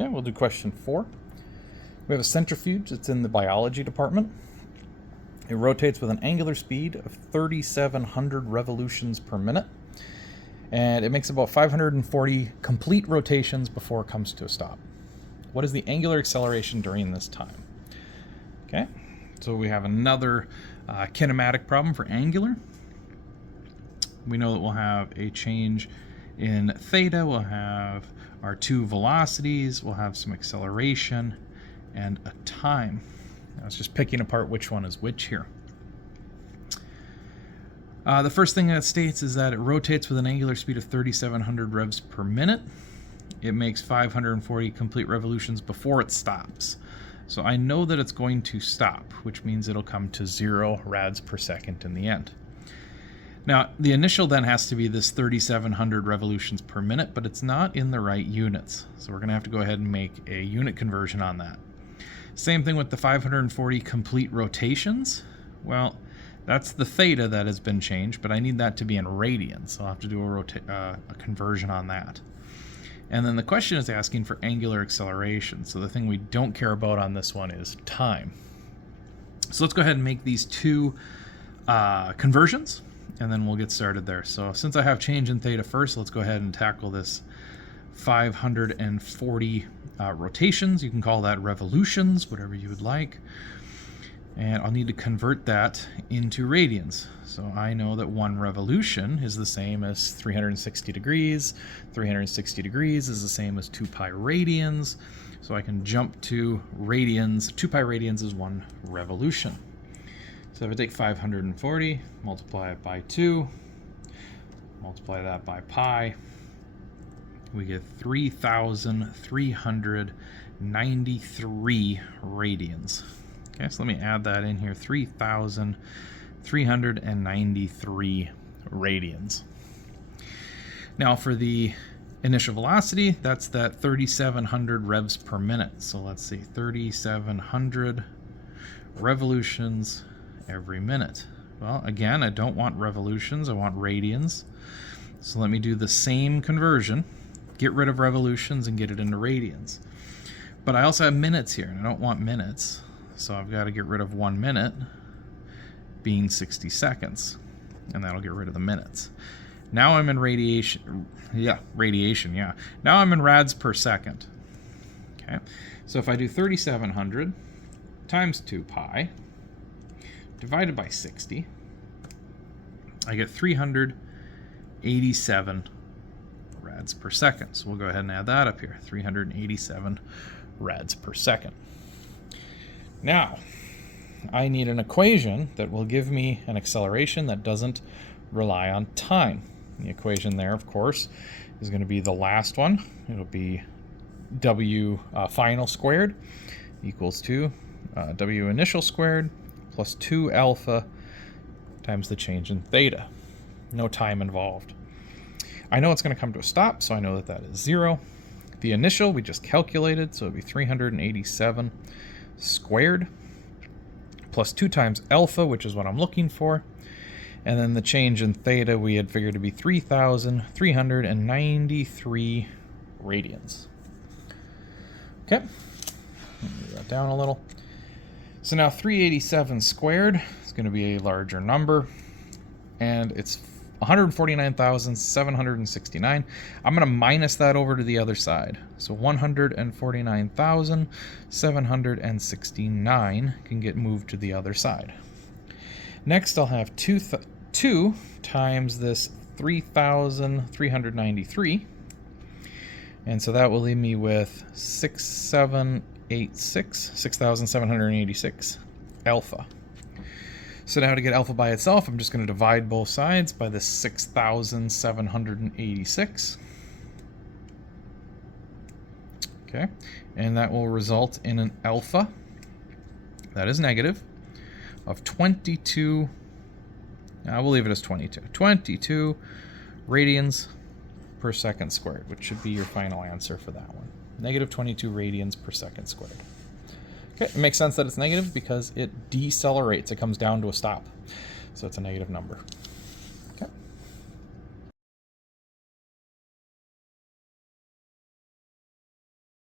Okay, we'll do question 4. We have a centrifuge that's in the biology department. It rotates with an angular speed of 3,700 revolutions per minute. And it makes about 540 complete rotations before it comes to a stop. What is the angular acceleration during this time? Okay, so we have another kinematic problem for angular. We know that we'll have a change in theta, we'll have our two velocities, we'll have some acceleration, and a time. I was just picking apart which one is which here. The first thing that it states is that it rotates with an angular speed of 3,700 revs per minute. It makes 540 complete revolutions before it stops. So I know that it's going to stop, which means it'll come to 0 rads per second in the end. Now, the initial then has to be this 3,700 revolutions per minute, but it's not in the right units. So we're going to have to go ahead and make a unit conversion on that. Same thing with the 540 complete rotations. Well, that's the theta that has been changed, but I need that to be in radians. So I'll have to do a conversion on that. And then the question is asking for angular acceleration. So the thing we don't care about on this one is time. So let's go ahead and make these two conversions, and then we'll get started there. So since I have change in theta first, let's go ahead and tackle this 540 rotations. You can call that revolutions, whatever you would like. And I'll need to convert that into radians. So I know that 1 revolution is the same as 360 degrees. 360 degrees is the same as 2 pi radians. So I can jump to radians. 2 pi radians is 1 revolution. So if I take 540, multiply it by 2, multiply that by pi, we get 3,393 radians. Okay, so let me add that in here, 3,393 radians. Now for the initial velocity, that's that 3,700 revs per minute. So let's see, 3,700 revolutions every minute. Well, again, I don't want revolutions, I want radians. So let me do the same conversion, get rid of revolutions and get it into radians. But I also have minutes here, and I don't want minutes. So I've got to get rid of 1 minute being 60 seconds, and that'll get rid of the minutes. Now I'm in radiation. Now I'm in rads per second. Okay, so if I do 3,700 times 2 pi divided by 60, I get 387 rads per second. So we'll go ahead and add that up here, 387 rads per second. Now, I need an equation that will give me an acceleration that doesn't rely on time. The equation there, of course, is going to be the last one. It'll be W final squared equals to W initial squared plus 2 alpha times the change in theta. No time involved. I know it's going to come to a stop, so I know that that is 0. The initial we just calculated, so it'd be 387 squared plus 2 times alpha, which is what I'm looking for, and then the change in theta we had figured to be 3,393 radians. Okay, move that down a little. So now 387 squared is going to be a larger number, and it's 149,769. I'm going to minus that over to the other side. So 149,769 can get moved to the other side. Next, I'll have 2 times this 3,393. And so that will leave me with 6,786 alpha. So now to get alpha by itself, I'm just going to divide both sides by this 6,786. Okay, and that will result in an alpha that is negative of 22. We'll leave it as 22. 22 radians per second squared, which should be your final answer for that one. Negative 22 radians per second squared. Okay, it makes sense that it's negative because it decelerates. It comes down to a stop. So it's a negative number.